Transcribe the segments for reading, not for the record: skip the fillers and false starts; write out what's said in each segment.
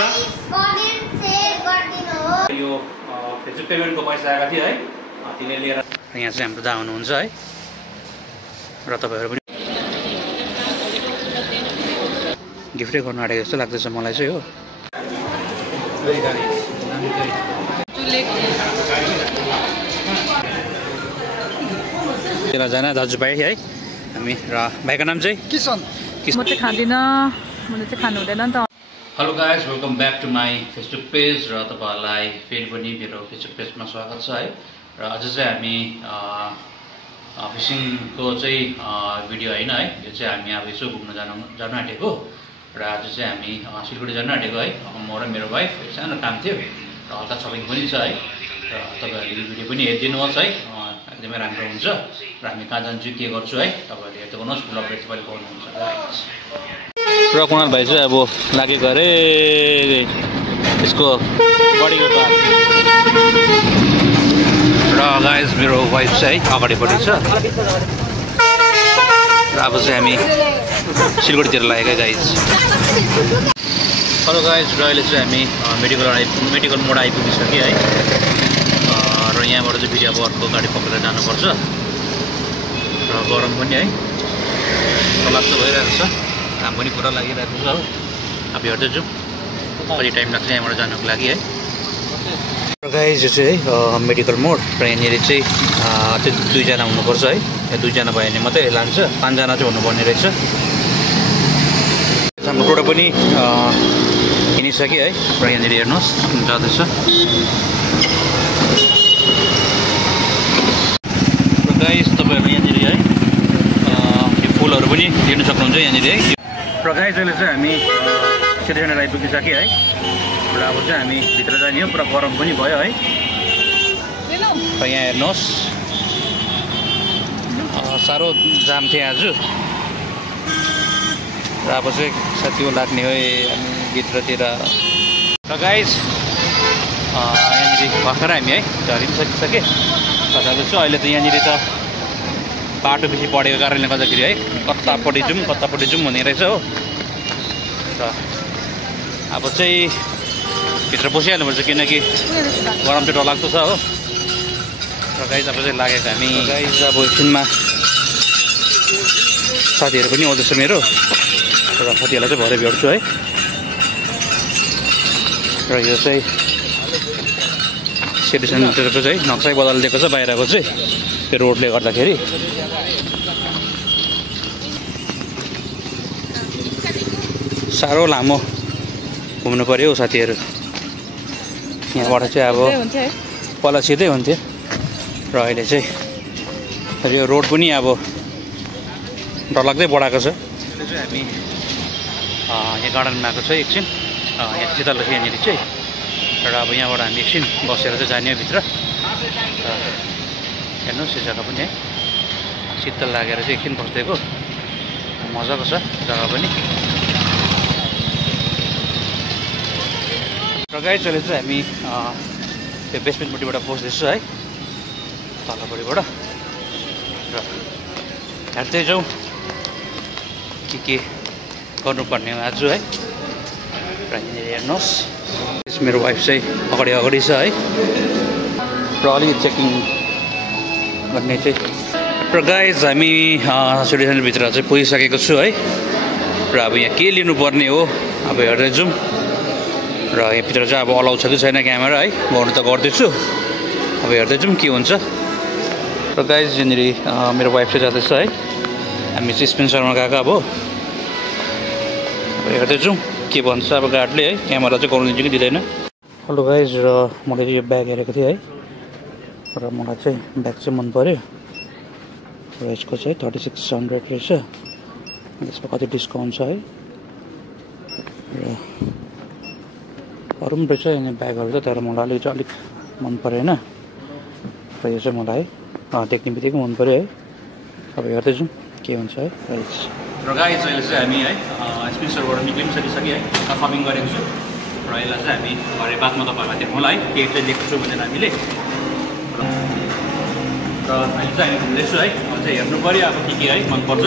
त यो फेसबुक पेमेन्टको पैसा आएको थियो है तिमीले लिएर यहाँ चाहिँ हाम्रो दा हुनुहुन्छ है र तपाईँहरू पनि गिफ्टै गर्नु आँटेको जस्तो लाग्दैछ मलाई चाहिँ हो जना दाजुभाइ है हामी र भाइको नाम चाहिँ किसन म चाहिँ खाँदिनँ मैले चाहिँ खानु हुँदैन नि त hello guys welcome back to my Facebook page र तपाईँहरूलाई फेरि पनि मेरो फेसबुक पेजमा स्वागत छ है र अझ चाहिँ हामी फिसिङको चाहिँ भिडियो होइन है यो चाहिँ हामी अब यसो घुम्न जानु आँटेको र आज चाहिँ हामी सिलगढी जानु आँटेको है म र मेरो वाइफ सानो काम थियो र हल्का सपिङ पनि छ है र तपाईँहरूले यो भिडियो पनि हेरिदिनुहोस् है एकदमै राम्रो हुन्छ र हामी कहाँ जान्छु के गर्छु है तपाईँहरूले हेर्दै गर्नुहोस् फुल अपडेट तपाईँले पाउनुहुन्छ र कुणाल भाइ चाहिँ अब लागेको अरे यसको बडीको काम र गाइज मेरो वाइफ चाहिँ अगाडिपट्टि छ र अब चाहिँ हामी सिलगढीतिर लागेका गाइज हेलो गाइज र अहिले चाहिँ हामी मेडिकल मोड आइपुगिसक्यो है र यहाँबाट चाहिँ फेरि अब अर्को गाडी पक्रेर जानुपर्छ र गरम पनि है तलाप्दो भइरहेको छ काम पनि पुरा लागिरहेको छ हो अब हेर्दै जाउँ कति टाइम लाग्छ यहाँबाट जानुको लागि है र गाइज यो चाहिँ है मेडिकल मोड र यहाँनिर चाहिँ दुईजना हुनुपर्छ है दुईजना भयो भने मात्रै लान्छ पाँचजना चाहिँ हुनुपर्ने रहेछ हाम्रो टोटो पनि हिँडिसक्यो है र यहाँनिर हेर्नुहोस् जाँदैछ र गाइज तपाईँहरूले यहाँनिर है यो फुलहरू पनि हेर्नु सक्नुहुन्छ यहाँनिर है र गाइज अहिले चाहिँ हामी सिलगढी आइपुगिसक्यो है र अब चाहिँ हामी भित्र जाने हो पुरा गरम पनि भयो है र यहाँ हेर्नुहोस् साह्रो जाम थियो आज र अब चाहिँ साथीको लाग्ने हो हामी भित्रतिर र गाइज यहाँनिर भर्खर हामी है झरि पनि सकिसके जाँदैछु अहिले त यहाँनिर त बाटो बेसी पढेको कारणले गर्दाखेरि है कतापट्टि जाउँ भन्ने रहेछ हो र अब चाहिँ भित्र बसिहाल्नुपर्छ किनकि गरम चाहिँ डरलाग्दो छ हो र गाइज अब चाहिँ लागेको हामी गाइज अब एकछिनमा साथीहरू पनि आउँदैछ मेरो र साथीहरूलाई चाहिँ भरे भेट्छु है र यो चाहिँ सिटी सेन्टरको चाहिँ नक्सै बदलिदिएको छ बाहिरको चाहिँ त्यो रोडले गर्दाखेरि साह्रो लामो घुम्नु पऱ्यो हौ साथीहरू यहाँबाट चाहिँ अब पहिला सिधै हुन्थ्यो र अहिले चाहिँ यो रोड पनि अब डरलाग्दै बढाएको छ हामी यहाँ गार्डनमा आएको छ एकछिन यहाँ शीतल छ यहाँनिर चाहिँ र अब यहाँबाट हामी एकछिन बसेर चाहिँ जाने हो भित्र हेर्नुहोस् यो जग्गा पनि है शीतल लागेर चाहिँ एकछिन बस्दिएको मजाको छ जग्गा पनि र गाइज अहिले चाहिँ हामी त्यो बेसमेन्टपट्टिबाट पस्दैछु है तलपट्टिबाट र हेर्दै जाउँ के गर्नुपर्ने हो आज है र यहाँनिर हेर्नुहोस् मेरो वाइफ चाहिँ अगाडि छ है र अलिकति चेकिङ गर्ने चाहिँ र गाइज हामी सिटी सेन्टरभित्र चाहिँ पुगिसकेको छु है र अब यहाँ के लिनुपर्ने हो अब हेर्दै जाउँ र यहाँभित्र चाहिँ अब अलाउ छ कि छैन क्यामेरा है गर्नु त गर्दैछु अब हेर्दै जाउँ के हुन्छ र गाइज यहाँनिर मेरो वाइफ चाहिँ जाँदैछ है हामी चाहिँ स्पेन्सरमा गएको अब हेर्दै जाउँ के भन्छ अब गार्डले है क्यामेरा चाहिँ गर्नु दिन्छ कि दिँदैन हेलो गाइज र मैले चाहिँ यो ब्याग हेरेको थिएँ है र मलाई चाहिँ ब्याग चाहिँ मन पऱ्यो र यसको चाहिँ 3600 रहेछ यसमा कति डिस्काउन्ट छ है र अरू पनि रहेछ यहाँ ब्यागहरू चाहिँ तर मलाई अलिक मन परेन र यो चाहिँ मलाई देख्ने बित्तिकै मन पऱ्यो है अब हेर्दै जाउँ के हुन्छ है र गाइज अहिले चाहिँ हामी है स्पेन्सरबाट निक्लिन सकिसक्यो है सपिङ गरेको छु र यसलाई चाहिँ हामी भरे बादमा तपाईँहरूलाई देखाउँला है के चाहिँ लिएको छु भनेर हामीले र अहिले चाहिँ हामी घुम्दैछु है अझै हेर्नु पऱ्यो अब के है मनपर्छ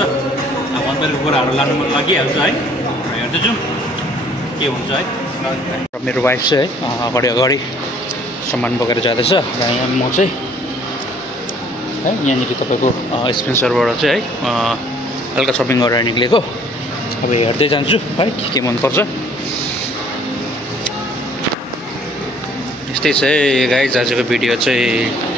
मन परेको कुराहरू लानु लागिहाल्छ है र हेर्दै जाउँ के हुन्छ है। र मेरो वाइफ चाहिँ है अगाडि सामान बोकेर जाँदैछ र यहाँ म चाहिँ है यहाँनिर तपाईँको स्पेन्सरबाट चाहिँ है हल्का सपिङ गरेर निक्लेको। अब हेर्दै जान्छु है के मनपर्छ। यस्तै छ है गाइज आजको भिडियो चाहिँ।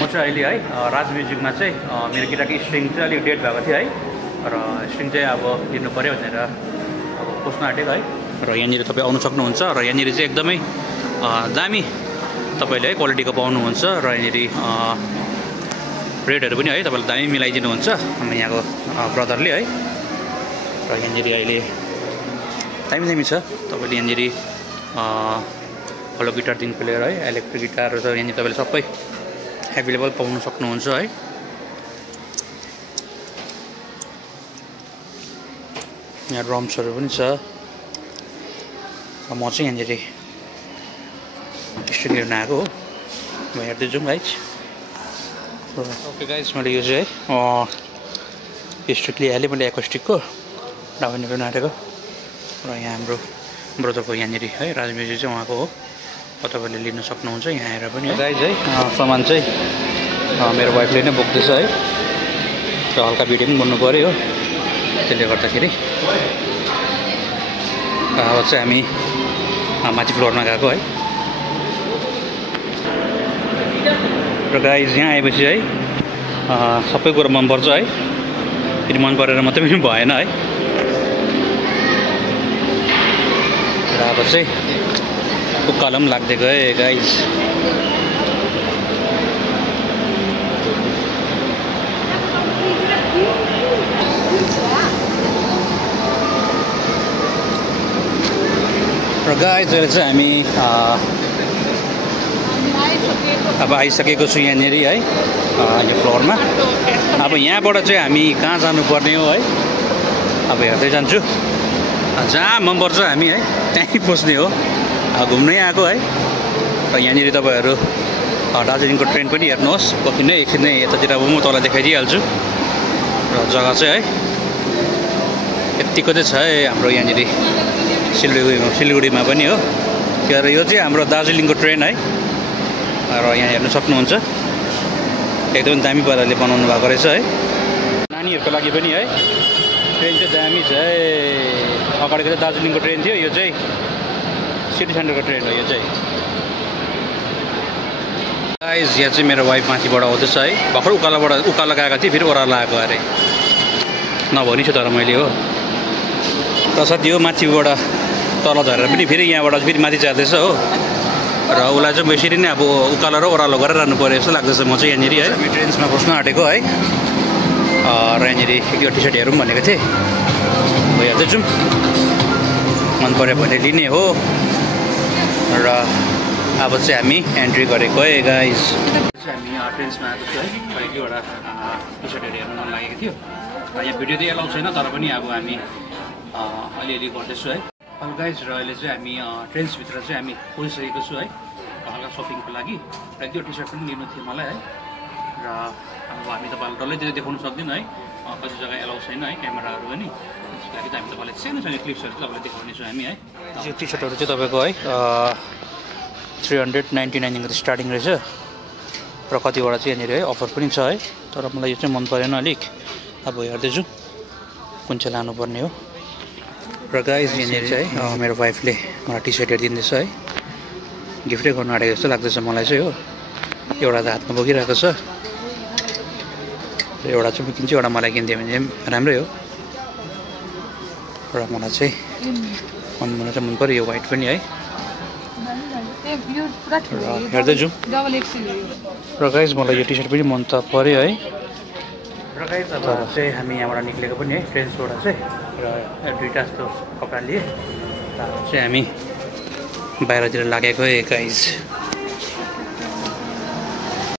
म चाहिँ अहिले है राज म्युजिकमा चाहिँ मेरो गिटारको स्ट्रिङ चाहिँ अलिक डेड भएको थियो है र स्ट्रिङ चाहिँ अब लिनु पऱ्यो भनेर अब खोज्न आँटेको है। र यहाँनिर तपाईँ आउनु सक्नुहुन्छ र यहाँनिर चाहिँ एकदमै दामी तपाईँले है क्वालिटीको पाउनुहुन्छ र यहाँनिर रेटहरू पनि है तपाईँले दामी मिलाइदिनुहुन्छ यहाँको ब्रदरले है। र यहाँनिर अहिले दामी छ तपाईँले यहाँनिर हलो गिटारदेखिको लिएर है इलेक्ट्रिक गिटारहरू छ यहाँनिर तपाईँले सबै एभाइलेबल पाउन सक्नुहुन्छ है। यहाँ ड्रम्सहरू पनि छ। म चाहिँ यहाँनिर स्ट्रिङ लिन आएको हो। म हेर्दै जाउँ गाइज। ओके गाइज मैले यो चाहिँ है स्ट्रिक लिइहालेँ मैले एकोस्टिकको डाउन लिन आँटेको। र यहाँ हाम्रो ब्रदरको यहाँनिर है राज म्युजिक चाहिँ उहाँको हो। तपाईँले लिन सक्नुहुन्छ यहाँ आएर पनि गाइज है। सामान चाहिँ मेरो वाइफले नै बोक्दैछ है र हल्का भिडियो पनि बन्नु पऱ्यो हो। त्यसले गर्दाखेरि अब चाहिँ हामी माथि फ्लोरमा गएको है। र गाइज यहाँ आएपछि है सबै कुरो मनपर्छ है। फेरि मन परेर मात्रै पनि भएन है। र अब चाहिँ उकालो पनि लाग्दै गए गाइज। र गाइज अहिले चाहिँ हामी अब आइसकेको छु यहाँनिर है यो फ्लोरमा। अब यहाँबाट चाहिँ हामी कहाँ जानुपर्ने हो है अब हेर्दै जान्छु। जहाँ मनपर्छ हामी है त्यहीँ पस्ने हो। घुम्नै आएको है। र यहाँनिर तपाईँहरू दार्जिलिङको ट्रेन पनि हेर्नुहोस्। पछि नै एकछिन नै यतातिर अब म तल देखाइदिइहाल्छु। र जग्गा चाहिँ है यत्तिको चाहिँ छ है हाम्रो यहाँनिर सिलगढीमा पनि हो। र यो चाहिँ हाम्रो दार्जिलिङको ट्रेन है। र यहाँ हेर्नु सक्नुहुन्छ एकदम दामी पाराले बनाउनु भएको रहेछ है। नानीहरूको लागि पनि है ट्रेन चाहिँ दामी छ है। अगाडिको चाहिँ दार्जिलिङको ट्रेन थियो। यो चाहिँ सिटी सेन्टरको ट्रेन हो यो चाहिँ। गाइज यहाँ चाहिँ मेरो वाइफ माथिबाट आउँदैछ है। भर्खर उकालो गएको थिएँ फेरि ओह्रालो आएको अरे नभनी छु तर मैले हो। तसर्थ यो माथिबाट तल झरेर पनि फेरि यहाँबाट फेरि माथि जाँदैछ हो। र उसलाई चाहिँ बेसी नै अब उकालो र ओह्रालो गरेर राख्नु पऱ्यो जस्तो लाग्दैछ। म चाहिँ यहाँनिर है हामी ट्रेन्समा बस्न आँटेको है। र यहाँनिर यो टी सर्ट हेरौँ भनेको थिएँ। हेर्दैछु मन पऱ्यो भने लिने हो। र अब चाहिँ हामी एन्ट्री गरेको है गाइज। हामी ट्रेन्समा आएको छु है। एक दुईवटा टी सर्टहरू हेर्नु मन लागेको थियो। यहाँ भिडियो चाहिँ एलाउ छैन तर पनि अब हामी अलिअलि गर्दैछु है। अब गाइज र अहिले चाहिँ हामी ट्रेन्सभित्र चाहिँ हामी पुगिसकेको छु है हल्का सपिङको लागि। र एक दुई टी सर्ट पनि लिनु थियो मलाई है। र अब हामी तपाईँलाई डल्लै त्यो देखाउनु सक्दिनँ है। कति जग्गा एलाउ छैन है क्यामेराहरू पनि। त्यसको लागि चाहिँ हामी तपाईँलाई सानो क्लिप्सहरू चाहिँ तपाईँलाई देखाउनेछौँ हामी है। यो टी सर्टहरू चाहिँ तपाईँको है 399 स्टार्टिङ रहेछ। र कतिवटा चाहिँ यहाँनिर है अफर पनि छ है। तर मलाई यो चाहिँ मन परेन अलिक। अब हेर्दैछु कुन चाहिँ लानुपर्ने हो। र गाइज यहाँनिर चाहिँ मेरो वाइफले मलाई टी सर्ट हेरिदिँदैछ है। गिफ्टै गर्नु आँटेको जस्तो लाग्दैछ मलाई चाहिँ हो। एउटा त हातमा बोकिरहेको छ। र एउटा चाहिँ किन्छु एउटा मलाई किनिदियो भने राम्रै हो। र मलाई चाहिँ मन पऱ्यो यो वाइट पनि है। हेर्दै जाउँ। र गाइज मलाई यो टी सर्ट पनि मन त पऱ्यो है। र गाइज अब चाहिँ हामी यहाँबाट निक्लेको पनि है ट्रेन्सबाट चाहिँ। र दुईवटा जस्तो कपडा लिए चाहिँ हामी बाहिरतिर लागेको है गाइज।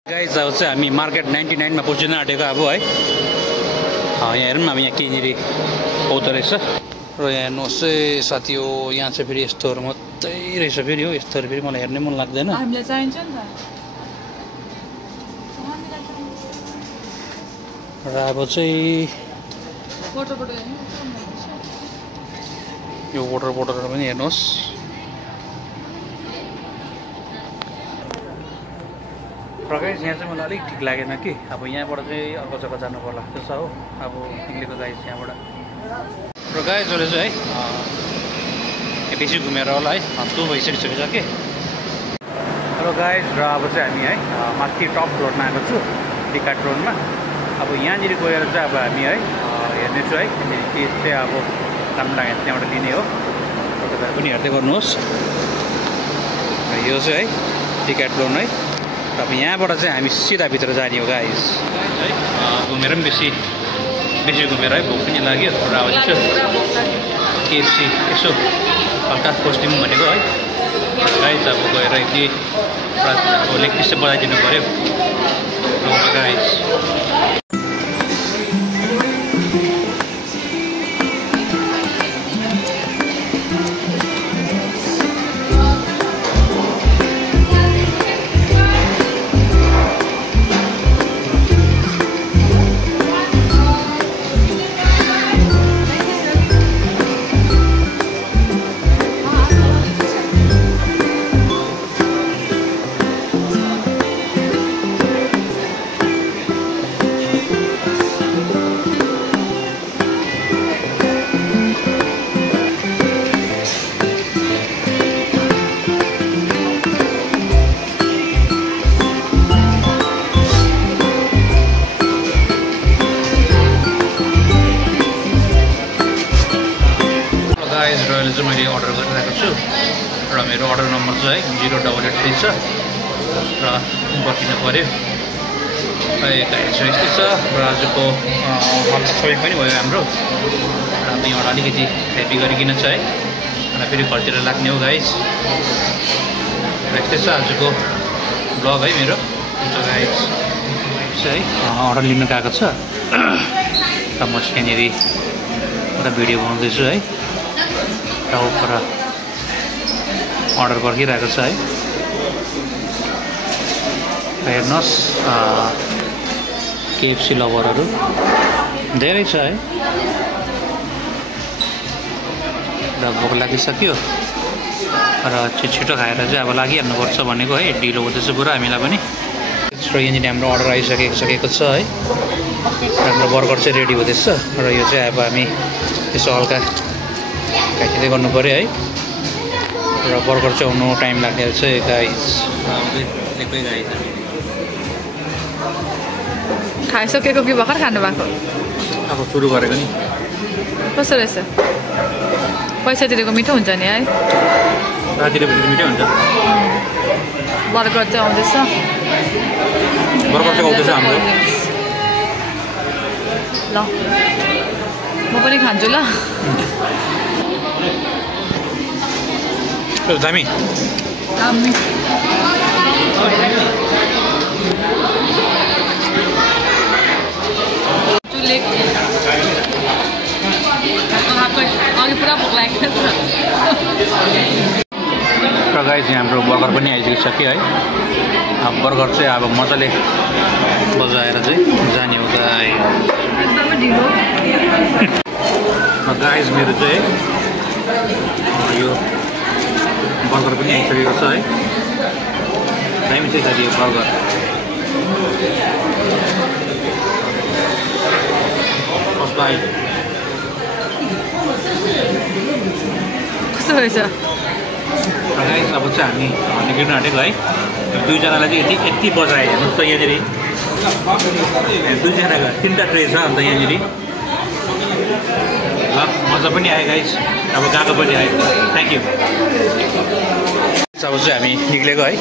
गाइज अब चाहिँ हामी मार्केट 99 मा पुग्न आँटेको अब है। यहाँ हेरौँ अब यहाँ केहीनिर पाउँदो रहेछ। र यहाँ हेर्नुहोस् है साथी हो यहाँ चाहिँ फेरि यस्तोहरू मात्रै रहेछ फेरि हो। यस्तोहरू फेरि मलाई हेर्नै मन लाग्दैन। हामीलाई चाहिन्छ नि त। र अब चाहिँ यो वाटर पनि हेर्नुहोस्। र गाइस यहाँ चाहिँ मलाई अलिक ठिक लागेन कि अब यहाँबाट चाहिँ अर्को जग्गा जानु पर्ला जस्तो हो। अब निक्लेको गाइस यहाँबाट। र गाइस अहिले चाहिँ है बेसी घुमेर होला है हप्तो भइसकिसकेको छ कि। र गाइस र अब चाहिँ हामी है माथि टप फ्लोरमा आएको छु डिकाट्लोनमा। अब यहाँनिर गएर चाहिँ अब हामी है हेर्नेछु है के चाहिँ अब राम्रो लाग्यो त्यहाँबाट लिने हो। तपाईँहरू पनि हेर्दै गर्नुहोस्। यो चाहिँ है डिकाट्लोन है। अब यहाँबाट चाहिँ हामी सिधा भित्र जाने हो गाइस है। घुमेर पनि बेसी घुमेर है भोक पनि लाग्यो। र अब यसो केएफसी यसो हल्का खोजिदिउँ भनेको है गाइस। अब गएर कि अब लेग पिस चाहिँ बनाइदिनु पऱ्यो गाइस। अहिले चाहिँ मैले अर्डर गरिरहेको छु र मेरो अर्डर नम्बर चाहिँ 0883 छ र बकिनु पऱ्यो। गाइस यस्तै छ र आजको हल्का समय पनि भयो हाम्रो। र हामी एउटा अलिकति हेभी गरिकन चाहिँ है र फेरि घरतिर लाग्ने हो गाइस। यस्तै छ आजको ब्लग है मेरो। हुन्छ गाइस है अर्डर लिन गएको छ र म चाहिँ यहाँनिर एउटा भिडियो बनाउँदैछु है। र उपर अर्डर गरिरहेको छ है। हेर्नुहोस् केएफसी लभरहरू धेरै छ है। र भोक लागिसक्यो र छिटो खाएर चाहिँ अब लागिहाल्नुपर्छ भनेको है। ढिलो हुँदैछ पुरा हामीलाई पनि। र यहाँनिर हाम्रो अर्डर आइसकेको छ है। हाम्रो बर्गर चाहिँ रेडी हुँदैछ र यो चाहिँ अब हामी यसो हल्का खाइदिँदै गर्नु पऱ्यो है। र बर्गर चाहिँ आउनु टाइम लाग्ने चाहिँ गाइस। खाइसकेको कि भर्खर खानु भएको? अब सुरु गरेको नि। कस्तो रहेछ? पैसा तिरेको मिठो हुन्छ नि है। रातिरहेपछि मिठो हुन्छ। बर्गर चाहिँ आउँदैछ। बर्गर चाहिँ आउँदैछ हाम्रो। ल म पनि खान्छु ल। दामी अघि पुरा भोक लागेको छ। र गाइस हाम्रो बर्गर पनि आइसक्यो है। अब बर्गर चाहिँ अब मजाले बजाएर चाहिँ जाने हो एकदमै ढिलो। गाइस मेरो चाहिँ यो बर्गर पनि आइसकेको छ है। दामी चाहिँ छ यो बर्गर। कस्तो आयो? कस्तो रहेछ? गाइस अब चाहिँ हामी निक्लिनु आँटेको है। दुईजनालाई चाहिँ यति बजायो हेर्नुहोस् त यहाँनिर। दुईजनाको 3टा ट्रे छ अन्त यहाँनिर। ल मजा पनि आयो गाइस। अब गएको पनि आयो। Thank you. अब चाहिँ हामी निक्लेको है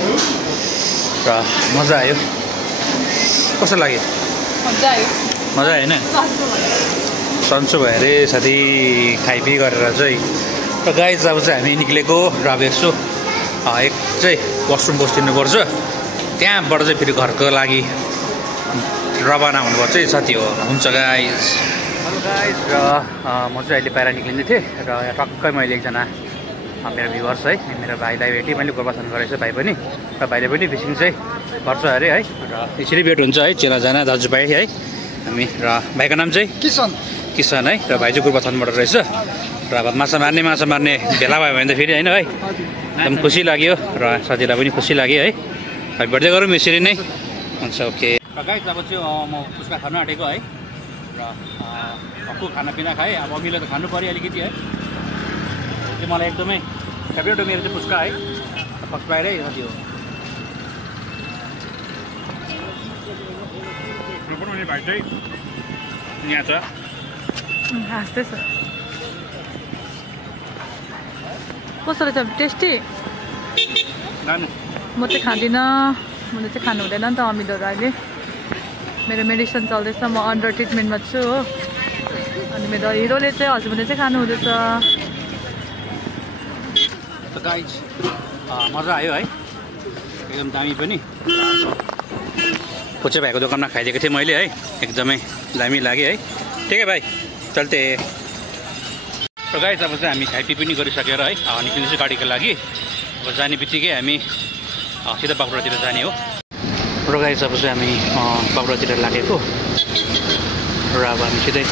र मजा आयो। कस्तो लाग्यो? मजा आयो। मजा आयो होइन? सन्चो भयो अरे साथी खाइपिई गरेर चाहिँ। र गाइस अब चाहिँ हामी निक्लेको र अब यसो एक चाहिँ वासरुम बसिदिनुपर्छ। त्यहाँबाट चाहिँ फेरि घरको लागि रवाना हुनुपर्छ है साथी हो। हुन्छ गाइस। हेलो गाइस र म चाहिँ अहिले बाहिर निक्लिँदै थिएँ र यहाँ टक्कै मैले एकजना मेरो भ्युवर्स है मेरो भाइलाई भेटेँ। मैले गोपासन गरेको छु भाइ पनि र भाइले पनि फिसिङ चाहिँ गर्छ अरे है। र यसरी भेट हुन्छ है चिनाजाना दाजुभाइ है। हामी र भाइको नाम चाहिँ किसन किसन है र भाइ चाहिँ गोरुबथानबाट रहेछ र अब माछा मार्ने भेला भयो भने त फेरि होइन है एकदम खुसी लाग्यो र साथीलाई पनि खुसी लाग्यो है भाइ बढ्दै गरौँ यसरी नै हुन्छ ओके गाइस अब चाहिँ म पुच्का खानु आँटेको है र भक्कु खानापिना खाएँ अब अघिल्लो त खानु पऱ्यो अलिकति है त्यो मलाई एकदमै फेभरेट हो मेरो चाहिँ पुच्का है फर्स्ट बाहिरै साथी हो भाइ चाहिँ यहाँ छ हाँस्दैछ कस्तो रहेछ टेस्टी म चाहिँ खाँदिनँ मैले चाहिँ खानु हुँदैन नि त अमिलोहरू अहिले मेरो मेडिसिन चल्दैछ म अन्डर ट्रिटमेन्टमा छु हो अनि मेरो हिरोले चाहिँ हस्बेन्डले चाहिँ खानु हुँदैछ गाइस मजा आयो है एकदम दामी पनि पुच्चे भाइको दोकानमा खाइदिएको थिएँ मैले है एकदमै दामी लाग्यो है ठिकै भाइ चल्ते र गाइस अब चाहिँ हामी खाइपी पनि गरिसकेर है निक्लिन्छु गाडीको लागि अब जाने बित्तिकै हामी सिधा बागडोग्रातिर जाने हो र गाइस अब चाहिँ हामी बागडोग्रातिर लागेको र अब हामी सिधै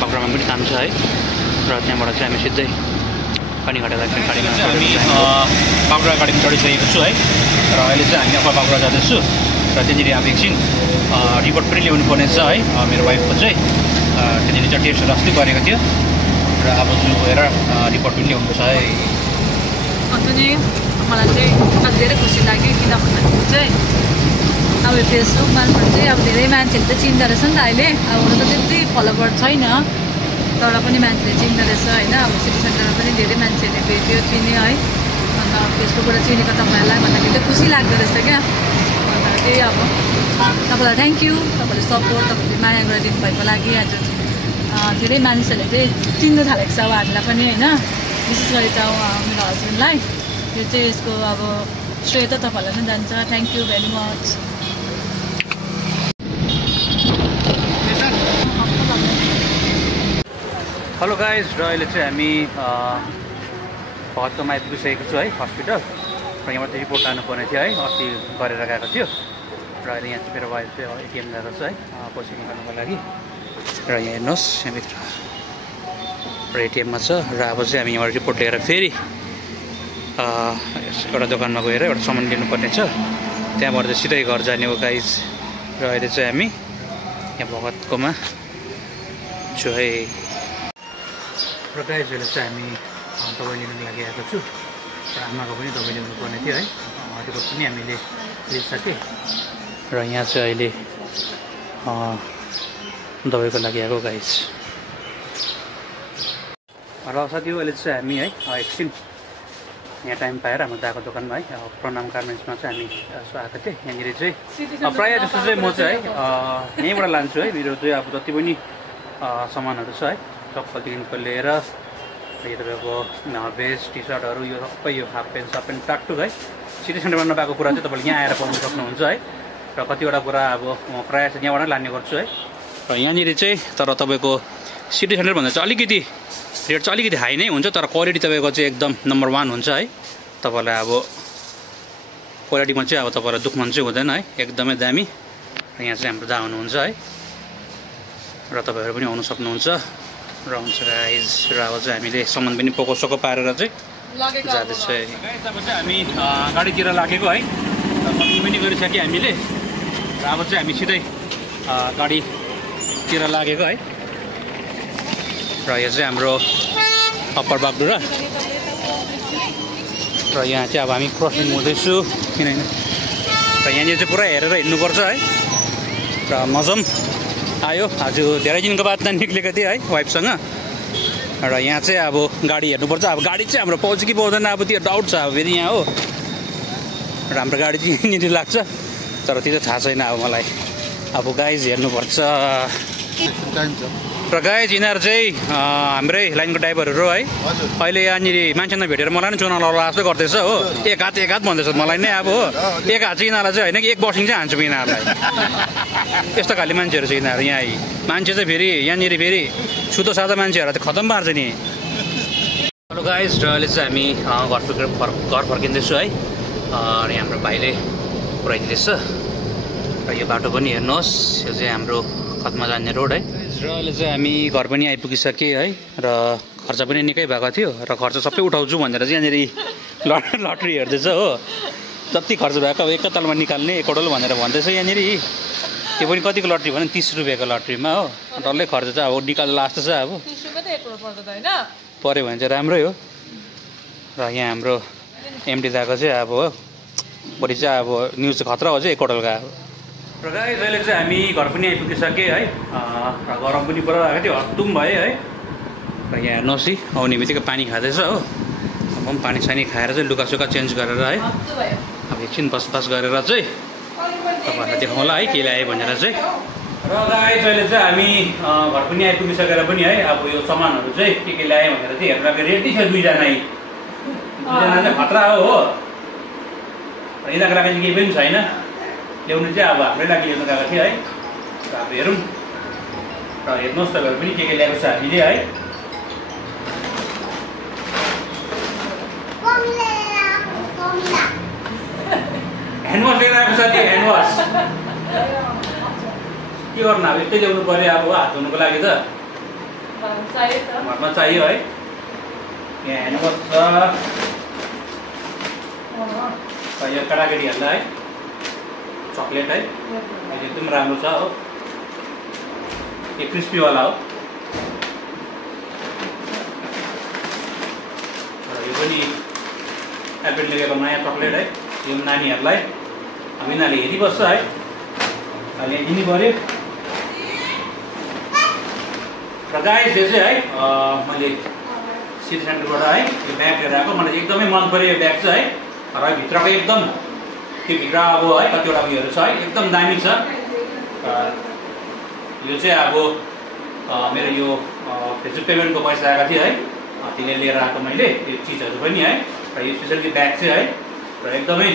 बागडोग्रामा पनि काम छ है र त्यहाँबाट चाहिँ हामी सिधै पानीघाटा लाग्ने गाडीमा हामी बागडोग्रा गाडीमा चढिसकेको छु है र अहिले चाहिँ हामी अब बागडोग्रा जाँदैछु र त्यहाँनिर अब एकछिन रिपोर्ट पनि ल्याउनु पर्ने छ है मेरो वाइफको चाहिँ त्यहाँनिर चाहिँ टेस्टहरू अस्ति गरेको थियो र अब चाहिँ गएर रिपोर्ट पनि ल्याउनु छ है अन्त नि मलाई चाहिँ अलिक धेरै खुसी लाग्यो किन भन्दाखेरि चाहिँ अब फेसबुक मार्फत चाहिँ अब धेरै मान्छेले चाहिँ चिन्दो रहेछ नि त अहिले अब हुन त त्यति फलोवर छैन तर पनि मान्छेले चिन्दो रहेछ होइन अब सिटी सेन्टरमा पनि धेरै मान्छेहरूले भेट्यो चिन्यो है अन्त फेसबुकबाट चिनेको तपाईँहरूलाई भन्दाखेरि चाहिँ खुसी लाग्दो रहेछ क्या अन्त त्यही अब तपाईँलाई थ्याङ्क यू तपाईँले सपोर्ट तपाईँले माया गरिदिनु भएको लागि आज धेरै मानिसहरूले चाहिँ चिन्नु थालेको छ अब हामीलाई पनि होइन विशेष गरी चाहिँ मेरो हस्बेन्डलाई यो चाहिँ यसको अब श्रेय त तपाईँहरूलाई नै जान्छ thank you very much hello guys र अहिले चाहिँ हामी भगतकोमा आइपुगिसकेको छु है हस्पिटल र यहाँबाट चाहिँ रिपोर्ट लानुपर्ने थियो है अस्ति गरेर गएको थियो र अहिले यहाँ चाहिँ मेरो वाइफ चाहिँ एटिएम गएको छ है पैसा निकाल्नुको लागि र यहाँ हेर्नुहोस् यहाँभित्र र एटिएममा छ र अब चाहिँ हामी यहाँबाट रिपोर्ट लिएर फेरि एउटा दोकानमा गएर एउटा सामान लिनुपर्ने छ त्यहाँबाट चाहिँ सिधै घर जाने हो गाइज र अहिले चाहिँ हामी यहाँ भगतकोमा छु है र गाइज अहिले चाहिँ हामी दबाई लिनुको लागि आएको छु र आमाको पनि दबाई ल्याउनु पर्ने थियो है रिपोर्ट पनि हामीले लिइसकेँ र यहाँ चाहिँ अहिले दबाईको लागि आएको गाइज र साथी हो अहिले चाहिँ हामी है एकछिन यहाँ टाइम पाएर हाम्रो दाको दोकानमा है प्रणाम गार्मेन्ट्समा चाहिँ हामी यसो आएको थिएँ यहाँनिर चाहिँ प्रायः जस्तो चाहिँ म चाहिँ है यहीँबाट लान्छु है मेरो चाहिँ अब जति पनि सामानहरू छ है चप्पलदेखिको लिएर यो तपाईँको भेस्ट टी सर्टहरू यो सबै यो हाफ पेन्ट सब पेन्ट टाकटुक है सिटी सेन्टरमा नपाएको कुरा चाहिँ तपाईँले यहाँ आएर पाउनु सक्नुहुन्छ है र कतिवटा कुरा अब म प्रायः चाहिँ यहाँबाट लाने गर्छु है र यहाँनिर चाहिँ तर तपाईँको सिटी सेन्टरभन्दा चाहिँ अलिकति रेट चाहिँ अलिकति हाई नै हुन्छ तर क्वालिटी तपाईँको चाहिँ एकदम नम्बर 1 हुन्छ है तपाईँलाई अब क्वालिटीमा चाहिँ अब तपाईँलाई दुःखमन चाहिँ हुँदैन है एकदमै दामी र यहाँ चाहिँ हाम्रो दा हुनुहुन्छ है र तपाईँहरू पनि आउनु सक्नुहुन्छ र हुन्छ गाइज र अब चाहिँ हामीले सामान पनि पोको पारेर चाहिँ जाँदैछ है अब चाहिँ हामी गाडीतिर लागेको है सपिङ पनि गरिसक्यो हामीले र अब चाहिँ हामी सिधै गाडीतिर लागेको है र यो चाहिँ हाम्रो अप्पर बागडोग्रा र यहाँ चाहिँ अब हामी क्रसिङ हुँदैछु किनभने र यहाँनिर चाहिँ पुरा हेरेर हिँड्नुपर्छ है र मजा पनि आयो आज धेरै दिनको बादमा निक्लेको थिएँ है वाइफसँग र यहाँ चाहिँ अब गाडी हेर्नुपर्छ अब गाडी चाहिँ हाम्रो पाउँछ कि पाउँदैन अब त्यो डाउट छ अब फेरि यहाँ हो र हाम्रो गाडी चाहिँ यहीँनिर लाग्छ तर त्यो चाहिँ थाहा छैन अब मलाई अब गाइज हेर्नुपर्छ र गाइज यिनीहरू चाहिँ हाम्रै लाइनको ड्राइभरहरू है अहिले यहाँनिर मान्छे नभेटेर मलाई नै चुनाव लड्ला जस्तो गर्दैछ हो एक हात भन्दैछ मलाई नै अब हो एक हात चाहिँ यिनीहरूलाई चाहिँ होइन कि एक बक्सिङ चाहिँ हान्छु यिनीहरूलाई यस्तो खाले मान्छेहरू छ यिनीहरू यहाँ मान्छे चाहिँ फेरि यहाँनिर फेरि छुतो सादा मान्छेहरूलाई चाहिँ खतम पार्छ नि हेलो गाइज र अहिले चाहिँ हामी घर फर्किँदैछु है अनि हाम्रो भाइले पुऱ्याइदिँदैछ र यो बाटो पनि हेर्नुहोस्, यो चाहिँ हाम्रो खतमा जाने रोड है। र अहिले चाहिँ हामी घर पनि आइपुगिसकेँ है। र खर्च पनि निकै भएको थियो र खर्च सबै उठाउँछु भनेर चाहिँ यहाँनिर लटरी हेर्दैछ हो। जति खर्च भएको अब एकतालमा निकाल्ने 1 करोड भनेर भन्दैछ यहाँनिर। त्यो पनि कतिको लटरी भने 30 रुपियाँको लटरीमा हो। डल्लै खर्च चाहिँ अब निकाल्नु लास्ट छ। अब 30 रुपियाँ त 1 करोड पर्छ त हैन? पऱ्यो भने चाहिँ राम्रै हो। र यहाँ हाम्रो एमडी दाको चाहिँ अब हो बढी चाहिँ अब न्युज खतरा हो चाहिँ 1 करोडको अब। र गाइस अहिले चाहिँ हामी घर पनि आइपुगिसकेँ है। र गरम पनि पुरा लागेको थियो, हत्तुम भयो है। र यहाँ हेर्नुहोस् है, आउने बित्तिकै पानी खाँदैछ हो। म पनि पानी सानी खाएर चाहिँ लुगासुगा चेन्ज गरेर है अब एकछिन बसपास गरेर चाहिँ तपाईँहरूलाई देखाउँला है के ल्यायो भनेर चाहिँ। र गाइस अहिले चाहिँ हामी घर पनि आइपुगिसकेर पनि है अब यो सामानहरू चाहिँ के ल्यायो भनेर चाहिँ हेर्दा रेडी छ। दुईजना चाहिँ खतरा हो। यिनीहरूको लागि चाहिँ केही पनि छैन, ल्याउनु चाहिँ अब हाम्रै लागि ल्याउनु गएको थियो है। र अब हेरौँ। र हेर्नुहोस् तपाईँहरू पनि के ल्याएको छ हामीले है। ह्यान्डवास लिएर आएको साथी, ह्यान्डवास के गर्नु अब यस्तै ल्याउनु पऱ्यो अब हात धुनुको लागि त घरमा चाहियो है। यहाँ ह्यान्डवास छ, यो केटाकेटीहरूलाई है चक्लेट है एकदम राम्रो छ हो। यो क्रिस्पीवाला हो। यो पनि एप्पल लेखेको नयाँ चक्लेट है। यो नानीहरूलाई अब यिनीहरूले हेरिबस्छ है, अहिले दिनु पऱ्यो। र गाइस यो चाहिँ है मैले सिटी सेन्टरबाट है यो ब्याग लिएर आएको। मलाई एकदमै मन पऱ्यो यो ब्याग चाहिँ है। र भित्रको एकदम त्यो भित्र अब है कतिवटा उयोहरू छ है, एकदम दामी छ। यो चाहिँ अब मेरो यो फेसबुक पेमेन्टको पैसा आएको थियो है, त्यसले लिएर आएको मैले यो चिजहरू पनि है। र यो स्पेसली ब्याग चाहिँ है र एकदमै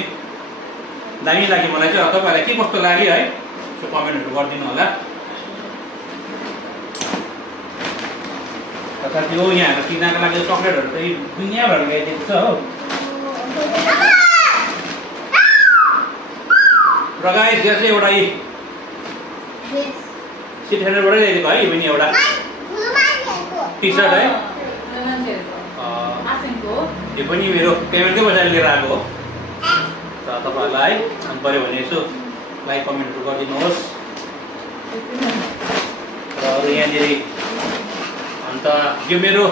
दामी लाग्यो मलाई चाहिँ। तपाईँहरूलाई के कस्तो लाग्यो है यसो कमेन्टहरू गरिदिनु होला। साथी हो यहाँहरू किन्नको लागि चक्लेटहरू त दुनियाँभर ल्याइदिएको छ हो। र गाइस यो चाहिँ एउटा सिटी सेन्टरबाटै ल्याइदिएको है। यो पनि एउटा टी सर्ट है। यो पनि मेरो पेमेन्टकै पैसा लिएर आएको हो। र तपाईँहरूलाई मन पऱ्यो भने यसो लाइक कमेन्टहरू गरिदिनुहोस्। र अरू यहाँनिर अन्त यो मेरो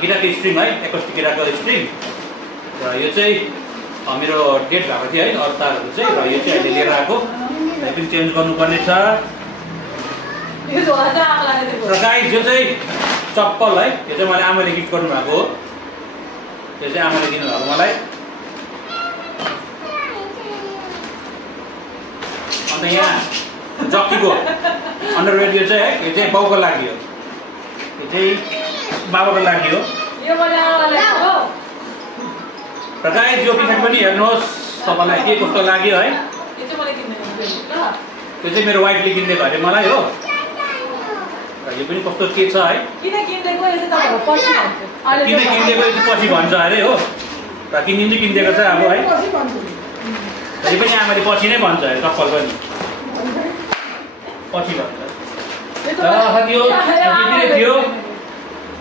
गिटारको स्ट्रिङ है, एकोस्टिक गिटारको स्ट्रिङ। र यो चाहिँ मेरो डेट भएको थियो है अरू तारहरू चाहिँ। र यो चाहिँ अहिले लिएर आएको, यो पनि चेन्ज गर्नुपर्ने छ। र गाइस यो चाहिँ चप्पल है, यो चाहिँ मैले आमाले गिफ्ट गर्नुभएको हो। यो चाहिँ आमाले दिनुभएको मलाई। अन्त यहाँ जक्कीको अन्डरवेयर यो चाहिँ है, यो चाहिँ बाउको लागि हो। यो चाहिँ बाबाको लागि हो। र गाइस यो टी सर्ट पनि हेर्नुहोस् तपाईँलाई के कस्तो लाग्यो है। यो चाहिँ मेरो वाइफले किनिदिएको अरे मलाई हो। र यो पनि कस्तो के छ है, किन किनिदिएको यो चाहिँ पछि भन्छ अरे हो। र किनिदिएको छ अब है। यो पनि आमाले पछि नै भन्छ अरे, चप्पल पनि पछि भन्छ। र साथी हो यति नै थियो।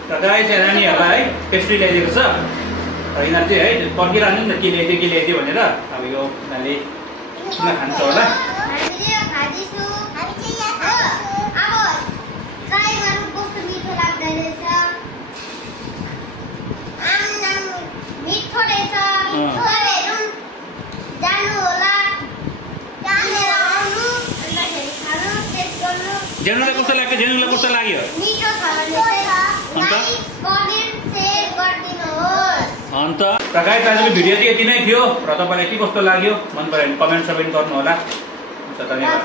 र गाइस नानीहरूलाई है पेस्ट्री ल्याइदिएको छ। र यिनीहरू चाहिँ है पर्खिरहनु नि त के ल्याइदियो भनेर। अब यो यिनीहरूले किन खान्छ होला। जेनुलाई कस्तो लाग्यो? जेनुलाई कस्तो लाग्यो? अन्त र गाइस आजको भिडियो चाहिँ यति नै थियो। र तपाईँलाई के कस्तो लाग्यो मन पऱ्यो भने कमेन्ट समेन्ट गर्नु होला। धन्यवाद।